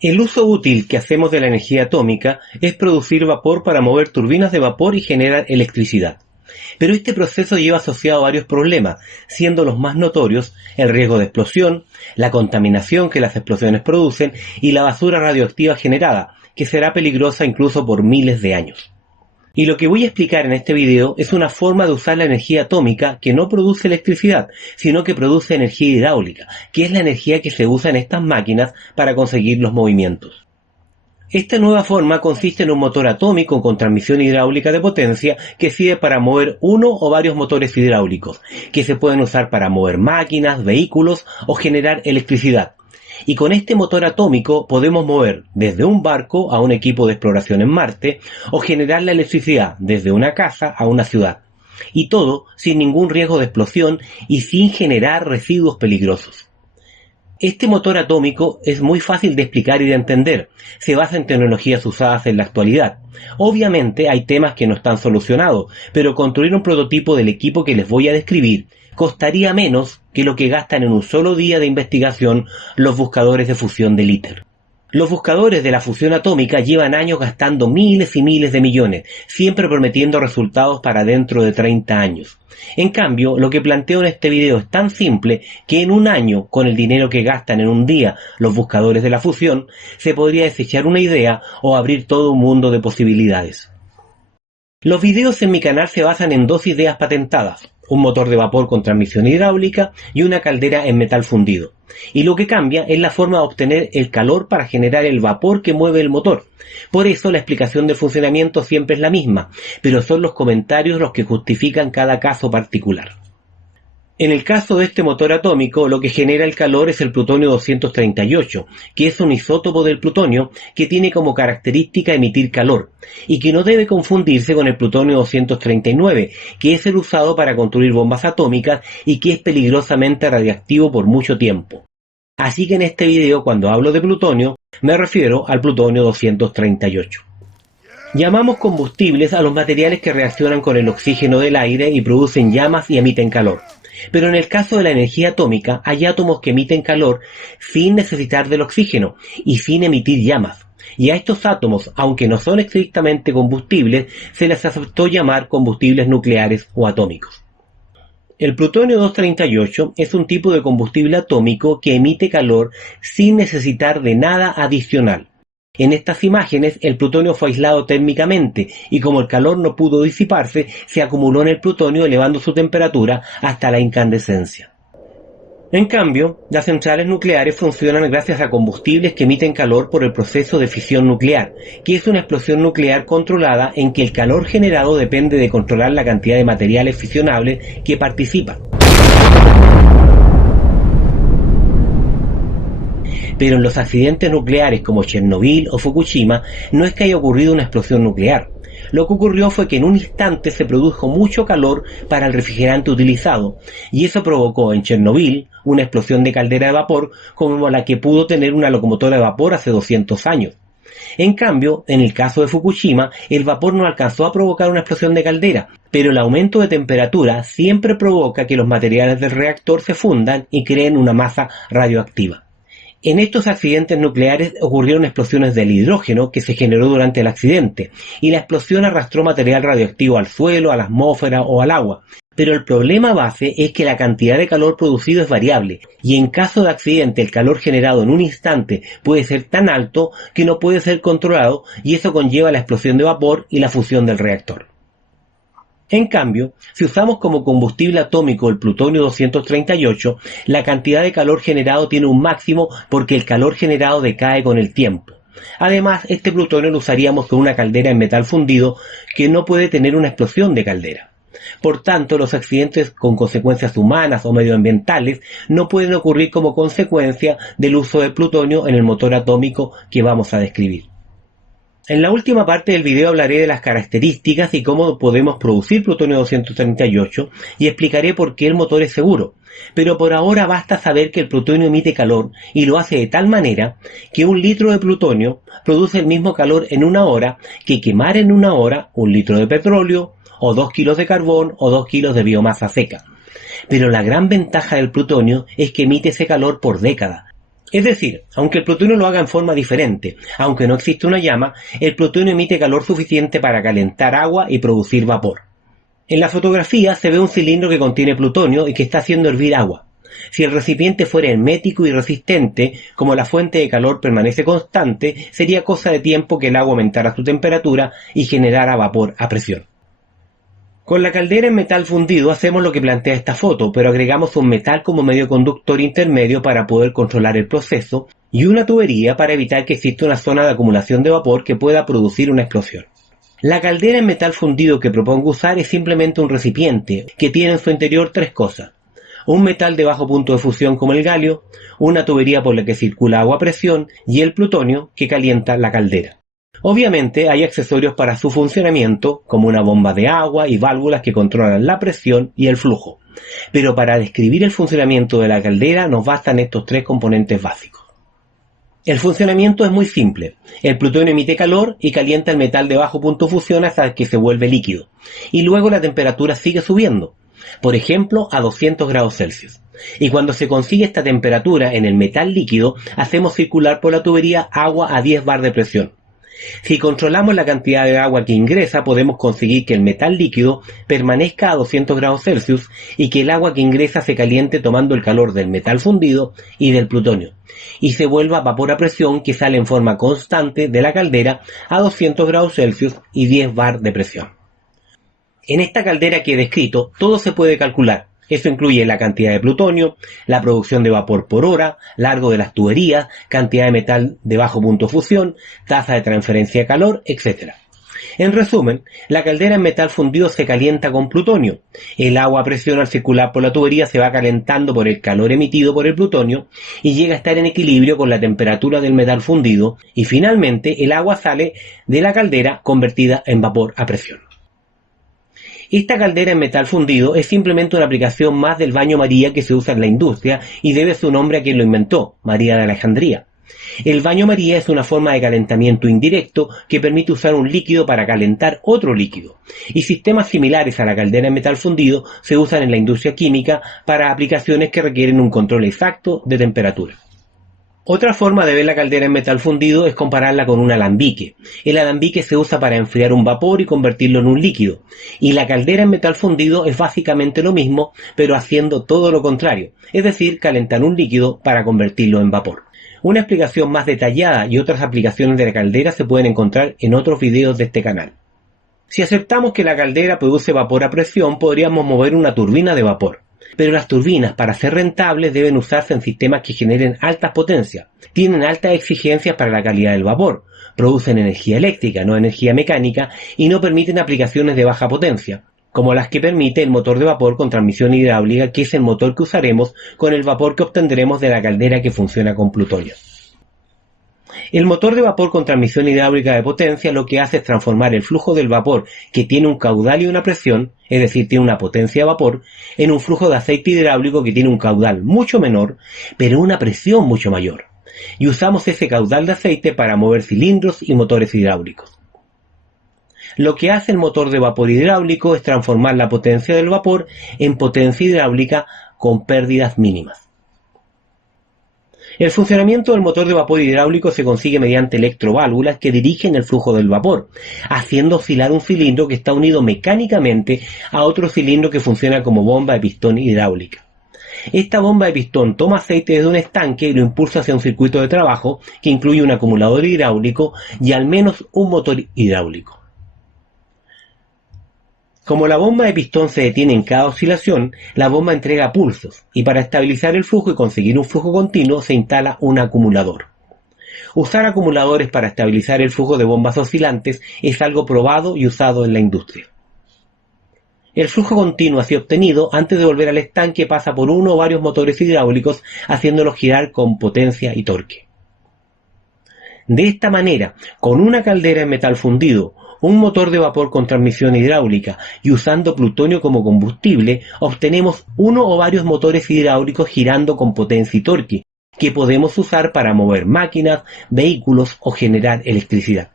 El uso útil que hacemos de la energía atómica es producir vapor para mover turbinas de vapor y generar electricidad. Pero este proceso lleva asociado varios problemas, siendo los más notorios el riesgo de explosión, la contaminación que las explosiones producen y la basura radioactiva generada, que será peligrosa incluso por miles de años. Y lo que voy a explicar en este video es una forma de usar la energía atómica que no produce electricidad, sino que produce energía hidráulica, que es la energía que se usa en estas máquinas para conseguir los movimientos. Esta nueva forma consiste en un motor atómico con transmisión hidráulica de potencia que sirve para mover uno o varios motores hidráulicos, que se pueden usar para mover máquinas, vehículos o generar electricidad. Y con este motor atómico podemos mover desde un barco a un equipo de exploración en Marte o generar la electricidad desde una casa a una ciudad. Y todo sin ningún riesgo de explosión y sin generar residuos peligrosos. Este motor atómico es muy fácil de explicar y de entender. Se basa en tecnologías usadas en la actualidad. Obviamente hay temas que no están solucionados, pero construir un prototipo del equipo que les voy a describir costaría menos que lo que gastan en un solo día de investigación los buscadores de fusión del ITER. Los buscadores de la fusión atómica llevan años gastando miles y miles de millones, siempre prometiendo resultados para dentro de 30 años. En cambio, lo que planteo en este video es tan simple que en un año, con el dinero que gastan en un día los buscadores de la fusión, se podría desechar una idea o abrir todo un mundo de posibilidades. Los videos en mi canal se basan en dos ideas patentadas: un motor de vapor con transmisión hidráulica y una caldera en metal fundido. Y lo que cambia es la forma de obtener el calor para generar el vapor que mueve el motor. Por eso la explicación del funcionamiento siempre es la misma, pero son los comentarios los que justifican cada caso particular. En el caso de este motor atómico, lo que genera el calor es el plutonio 238, que es un isótopo del plutonio que tiene como característica emitir calor, y que no debe confundirse con el plutonio 239, que es el usado para construir bombas atómicas y que es peligrosamente radiactivo por mucho tiempo. Así que en este video, cuando hablo de plutonio, me refiero al plutonio 238. Llamamos combustibles a los materiales que reaccionan con el oxígeno del aire y producen llamas y emiten calor. Pero en el caso de la energía atómica hay átomos que emiten calor sin necesitar del oxígeno y sin emitir llamas. Y a estos átomos, aunque no son estrictamente combustibles, se les aceptó llamar combustibles nucleares o atómicos. El plutonio 238 es un tipo de combustible atómico que emite calor sin necesitar de nada adicional. En estas imágenes el plutonio fue aislado térmicamente y como el calor no pudo disiparse, se acumuló en el plutonio elevando su temperatura hasta la incandescencia. En cambio, las centrales nucleares funcionan gracias a combustibles que emiten calor por el proceso de fisión nuclear, que es una explosión nuclear controlada en que el calor generado depende de controlar la cantidad de materiales fisionables que participan. Pero en los accidentes nucleares como Chernobyl o Fukushima no es que haya ocurrido una explosión nuclear. Lo que ocurrió fue que en un instante se produjo mucho calor para el refrigerante utilizado, y eso provocó en Chernobyl una explosión de caldera de vapor como la que pudo tener una locomotora de vapor hace 200 años. En cambio, en el caso de Fukushima, el vapor no alcanzó a provocar una explosión de caldera, pero el aumento de temperatura siempre provoca que los materiales del reactor se fundan y creen una masa radioactiva. En estos accidentes nucleares ocurrieron explosiones del hidrógeno que se generó durante el accidente, y la explosión arrastró material radioactivo al suelo, a la atmósfera o al agua. Pero el problema base es que la cantidad de calor producido es variable, y en caso de accidente el calor generado en un instante puede ser tan alto que no puede ser controlado, y eso conlleva la explosión de vapor y la fusión del reactor. En cambio, si usamos como combustible atómico el plutonio 238, la cantidad de calor generado tiene un máximo porque el calor generado decae con el tiempo. Además, este plutonio lo usaríamos con una caldera en metal fundido que no puede tener una explosión de caldera. Por tanto, los accidentes con consecuencias humanas o medioambientales no pueden ocurrir como consecuencia del uso del plutonio en el motor atómico que vamos a describir. En la última parte del video hablaré de las características y cómo podemos producir plutonio 238 y explicaré por qué el motor es seguro. Pero por ahora basta saber que el plutonio emite calor y lo hace de tal manera que 1 litro de plutonio produce el mismo calor en 1 hora que quemar en 1 hora 1 litro de petróleo o 2 kilos de carbón o 2 kilos de biomasa seca. Pero la gran ventaja del plutonio es que emite ese calor por décadas. Es decir, aunque el plutonio lo haga en forma diferente, aunque no existe una llama, el plutonio emite calor suficiente para calentar agua y producir vapor. En la fotografía se ve un cilindro que contiene plutonio y que está haciendo hervir agua. Si el recipiente fuera hermético y resistente, como la fuente de calor permanece constante, sería cosa de tiempo que el agua aumentara su temperatura y generara vapor a presión. Con la caldera en metal fundido hacemos lo que plantea esta foto, pero agregamos un metal como medio conductor intermedio para poder controlar el proceso y una tubería para evitar que exista una zona de acumulación de vapor que pueda producir una explosión. La caldera en metal fundido que propongo usar es simplemente un recipiente que tiene en su interior tres cosas: un metal de bajo punto de fusión como el galio, una tubería por la que circula agua a presión y el plutonio que calienta la caldera. Obviamente hay accesorios para su funcionamiento, como una bomba de agua y válvulas que controlan la presión y el flujo, pero para describir el funcionamiento de la caldera nos bastan estos tres componentes básicos. El funcionamiento es muy simple. El plutonio emite calor y calienta el metal de bajo punto de fusión hasta que se vuelve líquido, y luego la temperatura sigue subiendo, por ejemplo a 200 grados Celsius. Y cuando se consigue esta temperatura en el metal líquido, hacemos circular por la tubería agua a 10 bar de presión. Si controlamos la cantidad de agua que ingresa, podemos conseguir que el metal líquido permanezca a 200 grados Celsius y que el agua que ingresa se caliente tomando el calor del metal fundido y del plutonio, y se vuelva vapor a presión que sale en forma constante de la caldera a 200 grados Celsius y 10 bar de presión. En esta caldera que he descrito, todo se puede calcular. Eso incluye la cantidad de plutonio, la producción de vapor por hora, largo de las tuberías, cantidad de metal de bajo punto de fusión, tasa de transferencia de calor, etc. En resumen, la caldera en metal fundido se calienta con plutonio. El agua a presión al circular por la tubería se va calentando por el calor emitido por el plutonio y llega a estar en equilibrio con la temperatura del metal fundido, y finalmente el agua sale de la caldera convertida en vapor a presión. Esta caldera en metal fundido es simplemente una aplicación más del baño María que se usa en la industria y debe su nombre a quien lo inventó, María de Alejandría. El baño María es una forma de calentamiento indirecto que permite usar un líquido para calentar otro líquido, y sistemas similares a la caldera en metal fundido se usan en la industria química para aplicaciones que requieren un control exacto de temperatura. Otra forma de ver la caldera en metal fundido es compararla con un alambique. El alambique se usa para enfriar un vapor y convertirlo en un líquido, y la caldera en metal fundido es básicamente lo mismo, pero haciendo todo lo contrario, es decir, calentar un líquido para convertirlo en vapor. Una explicación más detallada y otras aplicaciones de la caldera se pueden encontrar en otros videos de este canal. Si aceptamos que la caldera produce vapor a presión, podríamos mover una turbina de vapor. Pero las turbinas, para ser rentables, deben usarse en sistemas que generen altas potencias, tienen altas exigencias para la calidad del vapor, producen energía eléctrica, no energía mecánica, y no permiten aplicaciones de baja potencia, como las que permite el motor de vapor con transmisión hidráulica, que es el motor que usaremos con el vapor que obtendremos de la caldera que funciona con plutonio. El motor de vapor con transmisión hidráulica de potencia lo que hace es transformar el flujo del vapor, que tiene un caudal y una presión, es decir, tiene una potencia de vapor, en un flujo de aceite hidráulico que tiene un caudal mucho menor, pero una presión mucho mayor. Y usamos ese caudal de aceite para mover cilindros y motores hidráulicos. Lo que hace el motor de vapor hidráulico es transformar la potencia del vapor en potencia hidráulica con pérdidas mínimas. El funcionamiento del motor de vapor hidráulico se consigue mediante electroválvulas que dirigen el flujo del vapor, haciendo oscilar un cilindro que está unido mecánicamente a otro cilindro que funciona como bomba de pistón hidráulica. Esta bomba de pistón toma aceite desde un estanque y lo impulsa hacia un circuito de trabajo que incluye un acumulador hidráulico y al menos un motor hidráulico. Como la bomba de pistón se detiene en cada oscilación, la bomba entrega pulsos, y para estabilizar el flujo y conseguir un flujo continuo se instala un acumulador. Usar acumuladores para estabilizar el flujo de bombas oscilantes es algo probado y usado en la industria. El flujo continuo así obtenido, antes de volver al estanque, pasa por uno o varios motores hidráulicos, haciéndolos girar con potencia y torque. De esta manera, con una caldera en metal fundido, un motor de vapor con transmisión hidráulica y usando plutonio como combustible, obtenemos uno o varios motores hidráulicos girando con potencia y torque, que podemos usar para mover máquinas, vehículos o generar electricidad.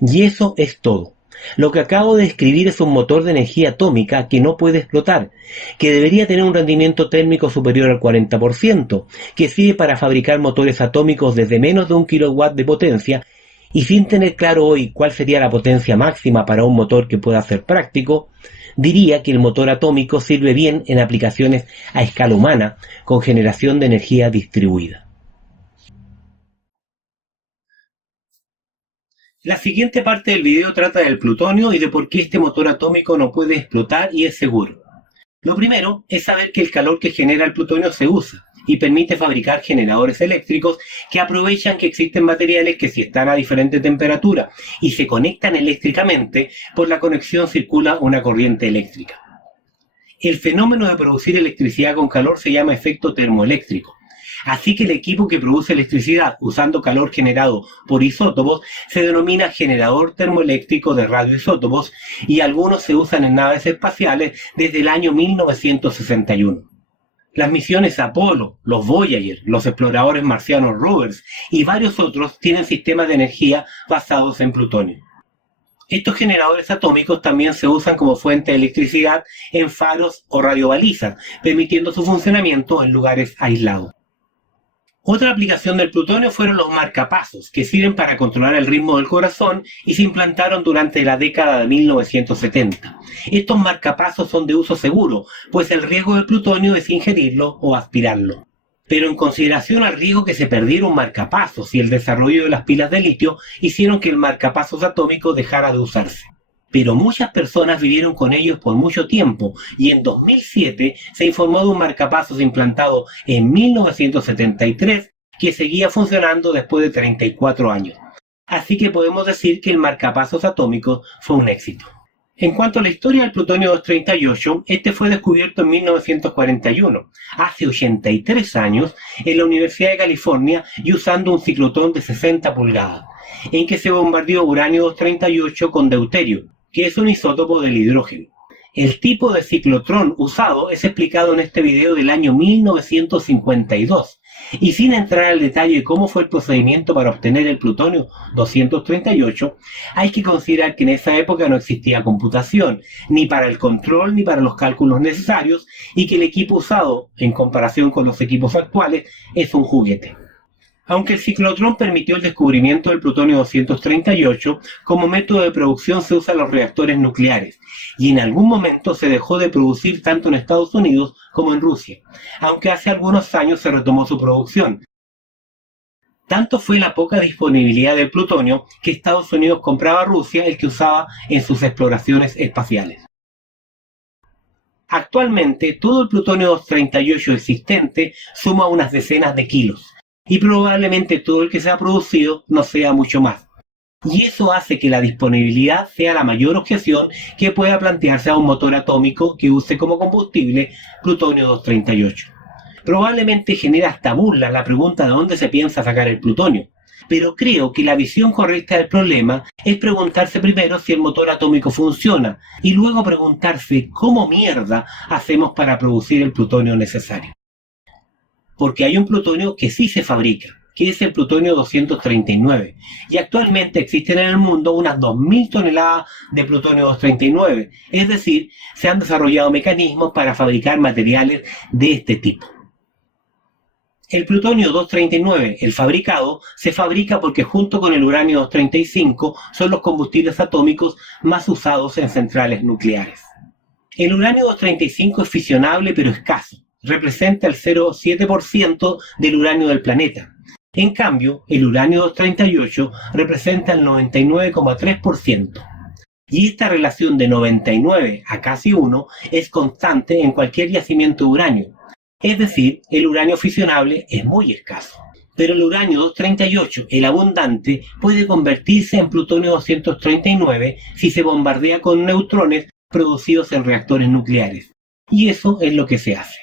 Y eso es todo. Lo que acabo de describir es un motor de energía atómica que no puede explotar, que debería tener un rendimiento térmico superior al 40%, que sirve para fabricar motores atómicos desde menos de 1 kW de potencia, y sin tener claro hoy cuál sería la potencia máxima para un motor que pueda ser práctico, diría que el motor atómico sirve bien en aplicaciones a escala humana, con generación de energía distribuida. La siguiente parte del video trata del plutonio y de por qué este motor atómico no puede explotar y es seguro. Lo primero es saber que el calor que genera el plutonio se usa y permite fabricar generadores eléctricos que aprovechan que existen materiales que, si están a diferente temperatura y se conectan eléctricamente, por la conexión circula una corriente eléctrica. El fenómeno de producir electricidad con calor se llama efecto termoeléctrico. Así que el equipo que produce electricidad usando calor generado por isótopos se denomina generador termoeléctrico de radioisótopos, y algunos se usan en naves espaciales desde el año 1961. Las misiones Apolo, los Voyager, los exploradores marcianos rovers y varios otros tienen sistemas de energía basados en plutonio. Estos generadores atómicos también se usan como fuente de electricidad en faros o radiobalizas, permitiendo su funcionamiento en lugares aislados. Otra aplicación del plutonio fueron los marcapasos, que sirven para controlar el ritmo del corazón y se implantaron durante la década de 1970. Estos marcapasos son de uso seguro, pues el riesgo del plutonio es ingerirlo o aspirarlo. Pero en consideración al riesgo que se perdiera un marcapasos y el desarrollo de las pilas de litio, hicieron que el marcapasos atómico dejara de usarse. Pero muchas personas vivieron con ellos por mucho tiempo, y en 2007 se informó de un marcapasos implantado en 1973 que seguía funcionando después de 34 años. Así que podemos decir que el marcapasos atómico fue un éxito. En cuanto a la historia del plutonio 238, este fue descubierto en 1941, hace 83 años, en la Universidad de California, y usando un ciclotrón de 60 pulgadas, en que se bombardeó uranio 238 con deuterio, que es un isótopo del hidrógeno. El tipo de ciclotrón usado es explicado en este video del año 1952, y sin entrar al detalle de cómo fue el procedimiento para obtener el plutonio 238, hay que considerar que en esa época no existía computación, ni para el control ni para los cálculos necesarios, y que el equipo usado, en comparación con los equipos actuales, es un juguete. Aunque el ciclotrón permitió el descubrimiento del plutonio 238, como método de producción se usan los reactores nucleares, y en algún momento se dejó de producir tanto en Estados Unidos como en Rusia, aunque hace algunos años se retomó su producción. Tanto fue la poca disponibilidad del plutonio que Estados Unidos compraba a Rusia el que usaba en sus exploraciones espaciales. Actualmente, todo el plutonio 238 existente suma unas decenas de kilos, y probablemente todo el que se ha producido no sea mucho más. Y eso hace que la disponibilidad sea la mayor objeción que pueda plantearse a un motor atómico que use como combustible plutonio 238. Probablemente genera hasta burla la pregunta de dónde se piensa sacar el plutonio, pero creo que la visión correcta del problema es preguntarse primero si el motor atómico funciona, y luego preguntarse cómo mierda hacemos para producir el plutonio necesario. Porque hay un plutonio que sí se fabrica, que es el plutonio 239, y actualmente existen en el mundo unas 2.000 toneladas de plutonio 239, es decir, se han desarrollado mecanismos para fabricar materiales de este tipo. El plutonio 239, el fabricado, se fabrica porque junto con el uranio 235 son los combustibles atómicos más usados en centrales nucleares. El uranio 235 es fisionable pero escaso. Representa el 0,7% del uranio del planeta. En cambio, el uranio 238 representa el 99,3%. Y esta relación de 99 a casi 1 es constante en cualquier yacimiento de uranio. Es decir, el uranio fisionable es muy escaso. Pero el uranio 238, el abundante, puede convertirse en plutonio 239 si se bombardea con neutrones producidos en reactores nucleares. Y eso es lo que se hace.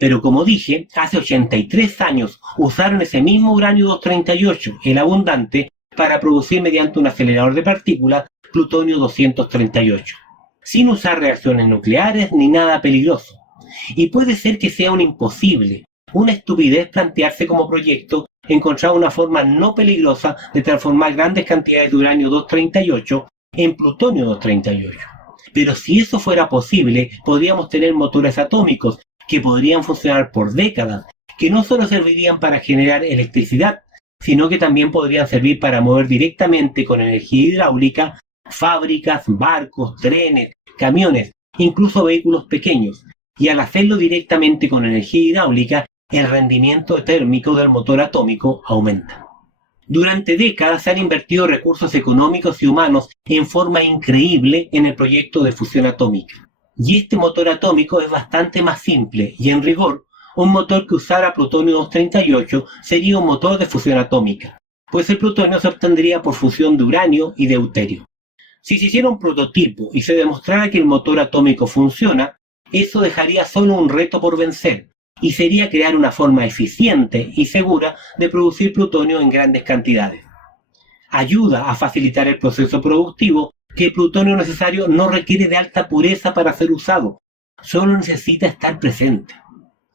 Pero como dije, hace 83 años usaron ese mismo uranio 238, el abundante, para producir mediante un acelerador de partículas plutonio 238, sin usar reacciones nucleares ni nada peligroso. Y puede ser que sea un imposible, una estupidez plantearse como proyecto encontrar una forma no peligrosa de transformar grandes cantidades de uranio 238 en plutonio 238. Pero si eso fuera posible, podríamos tener motores atómicos que podrían funcionar por décadas, que no solo servirían para generar electricidad, sino que también podrían servir para mover directamente con energía hidráulica fábricas, barcos, trenes, camiones, incluso vehículos pequeños. Y al hacerlo directamente con energía hidráulica, el rendimiento térmico del motor atómico aumenta. Durante décadas se han invertido recursos económicos y humanos en forma increíble en el proyecto de fusión atómica. Y este motor atómico es bastante más simple y, en rigor, un motor que usara plutonio 238 sería un motor de fusión atómica, pues el plutonio se obtendría por fusión de uranio y deuterio. Si se hiciera un prototipo y se demostrara que el motor atómico funciona, eso dejaría solo un reto por vencer, y sería crear una forma eficiente y segura de producir plutonio en grandes cantidades. Ayuda a facilitar el proceso productivo, que el plutonio necesario no requiere de alta pureza para ser usado, solo necesita estar presente.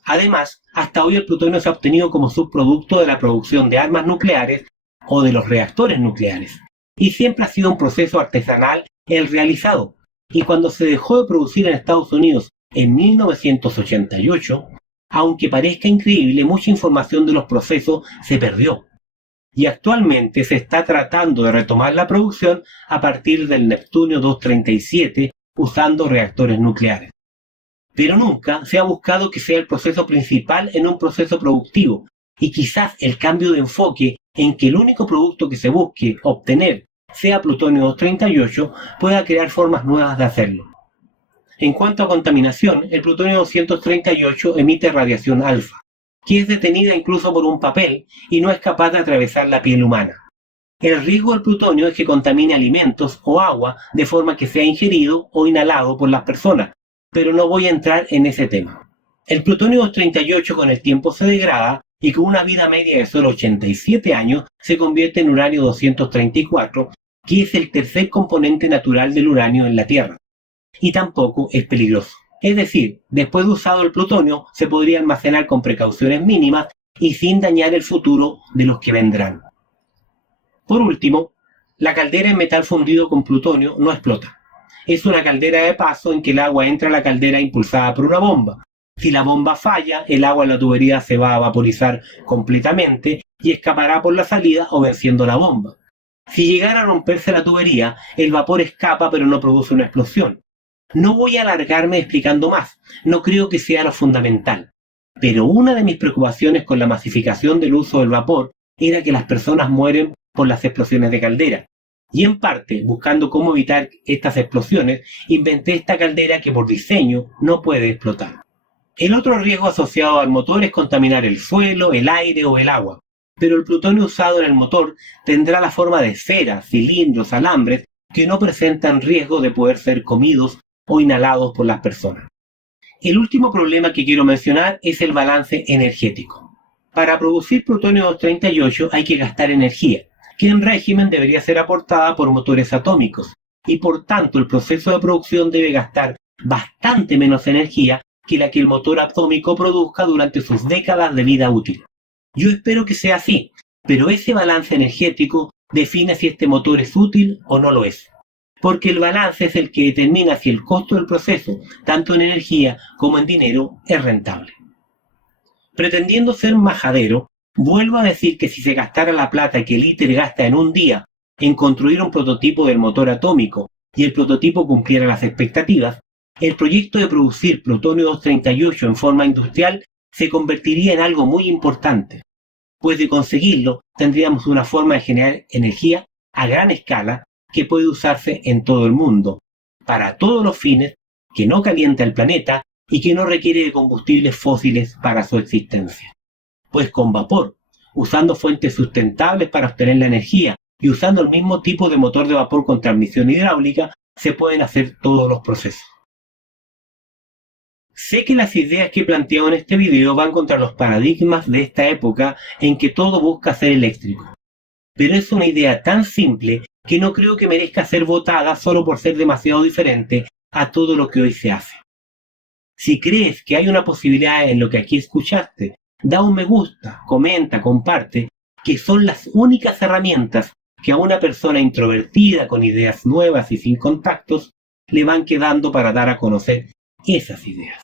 Además, hasta hoy el plutonio se ha obtenido como subproducto de la producción de armas nucleares o de los reactores nucleares, y siempre ha sido un proceso artesanal el realizado, y cuando se dejó de producir en Estados Unidos en 1988, aunque parezca increíble, mucha información de los procesos se perdió. Y actualmente se está tratando de retomar la producción a partir del Neptunio 237 usando reactores nucleares. Pero nunca se ha buscado que sea el proceso principal en un proceso productivo, y quizás el cambio de enfoque en que el único producto que se busque obtener sea plutonio 238 pueda crear formas nuevas de hacerlo. En cuanto a contaminación, el plutonio 238 emite radiación alfa, que es detenida incluso por un papel y no es capaz de atravesar la piel humana. El riesgo del plutonio es que contamine alimentos o agua de forma que sea ingerido o inhalado por las personas, pero no voy a entrar en ese tema. El plutonio 238 con el tiempo se degrada y con una vida media de solo 87 años se convierte en uranio 234, que es el tercer componente natural del uranio en la Tierra. Y tampoco es peligroso. Es decir, después de usado el plutonio se podría almacenar con precauciones mínimas y sin dañar el futuro de los que vendrán. Por último, la caldera en metal fundido con plutonio no explota. Es una caldera de paso en que el agua entra a la caldera impulsada por una bomba. Si la bomba falla, el agua en la tubería se va a vaporizar completamente y escapará por la salida o venciendo la bomba. Si llegara a romperse la tubería, el vapor escapa pero no produce una explosión. No voy a alargarme explicando más, no creo que sea lo fundamental. Pero una de mis preocupaciones con la masificación del uso del vapor era que las personas mueren por las explosiones de caldera. Y en parte, buscando cómo evitar estas explosiones, inventé esta caldera que por diseño no puede explotar. El otro riesgo asociado al motor es contaminar el suelo, el aire o el agua. Pero el plutonio usado en el motor tendrá la forma de esferas, cilindros, alambres que no presentan riesgo de poder ser comidos o inhalados por las personas. El último problema que quiero mencionar es el balance energético. Para producir plutonio 238 hay que gastar energía, que en régimen debería ser aportada por motores atómicos, y por tanto el proceso de producción debe gastar bastante menos energía que la que el motor atómico produzca durante sus décadas de vida útil. Yo espero que sea así, pero ese balance energético define si este motor es útil o no lo es. Porque el balance es el que determina si el costo del proceso, tanto en energía como en dinero, es rentable. Pretendiendo ser majadero, vuelvo a decir que si se gastara la plata que el ITER gasta en un día en construir un prototipo del motor atómico y el prototipo cumpliera las expectativas, el proyecto de producir plutonio 238 en forma industrial se convertiría en algo muy importante, pues de conseguirlo tendríamos una forma de generar energía a gran escala que puede usarse en todo el mundo, para todos los fines, que no calienta el planeta y que no requiere de combustibles fósiles para su existencia. Pues con vapor, usando fuentes sustentables para obtener la energía y usando el mismo tipo de motor de vapor con transmisión hidráulica, se pueden hacer todos los procesos. Sé que las ideas que he planteado en este video van contra los paradigmas de esta época en que todo busca ser eléctrico. Pero es una idea tan simple que no creo que merezca ser votada solo por ser demasiado diferente a todo lo que hoy se hace. Si crees que hay una posibilidad en lo que aquí escuchaste, da un me gusta, comenta, comparte, que son las únicas herramientas que a una persona introvertida con ideas nuevas y sin contactos le van quedando para dar a conocer esas ideas.